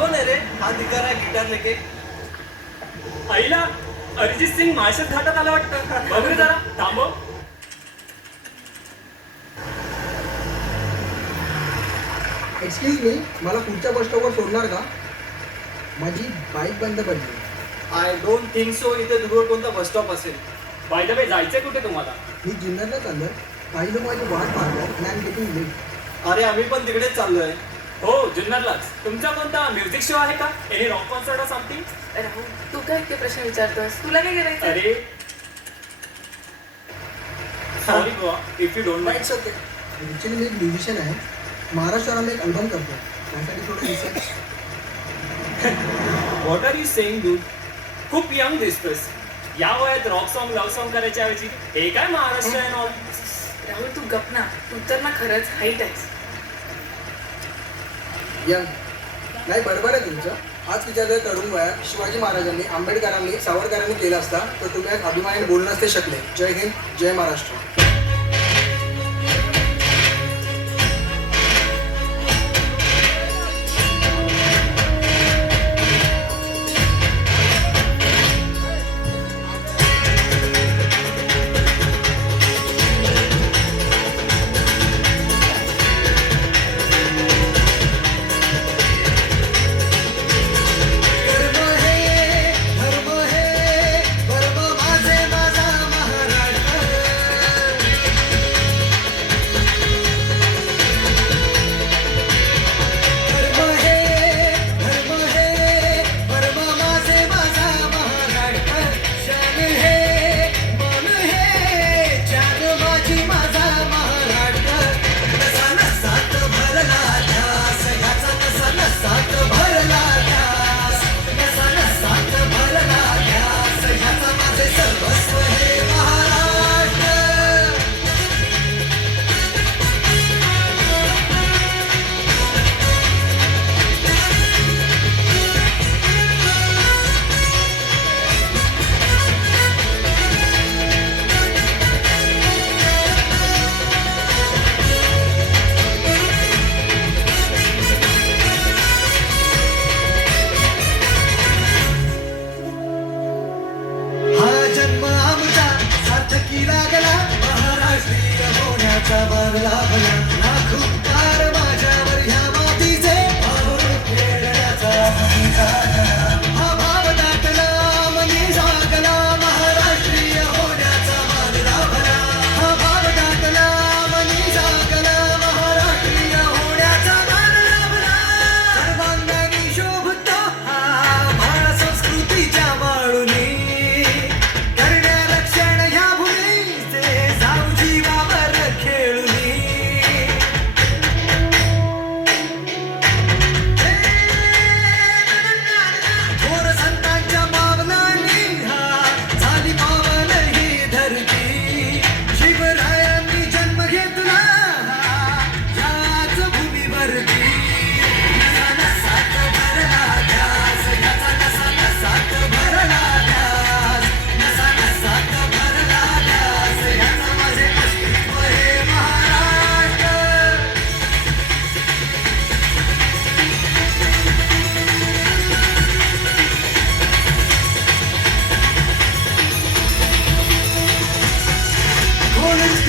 कौन है रे हाथ दिखा रहा है गिटार लेके? आईला अरिजित सिंग माळशेत घाटात आला वाटतं. बघ रे जरा थांबव. एक्सक्यूज मी, मला पुढच्या बस स्टॉपवर सोडणार का? माझी बाईक बंद पडली. आय डोंट थिंक सो इथे दूर कोणता बस स्टॉप असेल. बाय द वे जायचंय कुठे तुम्हाला? मी जुन्नरला चाललोय. काही लोक माझी वाट पाहतात आणि गेटिंग लेट. अरे आम्ही पण तिकडेच चाललोय. हो जुन्नरलाच. तुमचा कोणता म्युझिक शो आहे का? Any rock concert something? Rahul तू काय इतके प्रश्न विचारतोस? तुला काय करायचं? अरे सॉरी बुवा if you don't mind. It's okay. Actually मी एक म्युझिशियन आहे. महाराष्ट्राला मी एक अल्बम करतो. त्यासाठी थोडं research. What are you saying dude? खूप यंग दिसतोस. या वयात रॉक सॉन्ग लव्ह सॉन्ग करायच्या ऐवजी हे काय महाराष्ट्र अँड ऑल. राहुल तू गप ना. तू तर ना खरंच हाईट आहेस. यंग नाही, बरोबर आहे तुमचं. आज विचारलं तरुण वयात शिवाजी महाराजांनी, आंबेडकरांनी, सावरकरांनी केलं असता तर तुम्ही आज अभिमानाने बोलू नसते शकले. जय हिंद, जय महाराष्ट्र.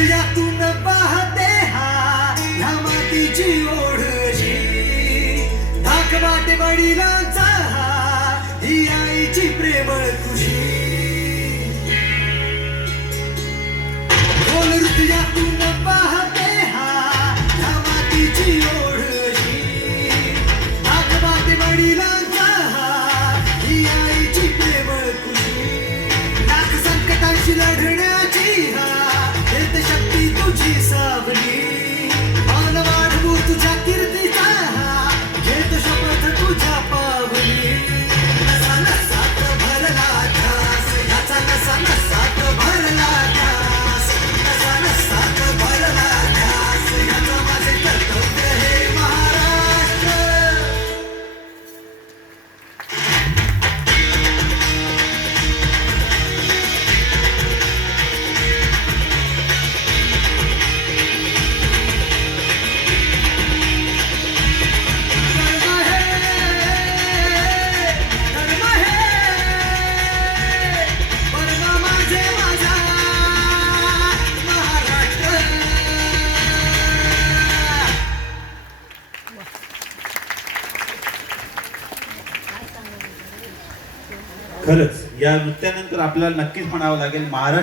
यातून पाहते हा ह्या मातीची ओढजी, धाक वाटे वडिलांचा हा ही आईची प्रेमळ तुझी. खोल हृदयातून पाहते हा ह्या मातीची ओढजी, धाक वाटे वडिलांचा हा ही आईची प्रेमळ तुझी. लाख संकटांशी लढण्याची हा शक्ती तुझी सावली, मान वाढवू तुझ्या कीर्तीचा घेत शपथ तुझ्या पावली. नसा नसात भरला ध्यास ह्याचा, नसा नसात भरला ध्यास, नसा नसात भरला ध्यास ह्याचा माझे कर्तव्य हे खरंच या नृत्यानंतर आपल्याला नक्कीच म्हणावं लागेल महाराष्ट्र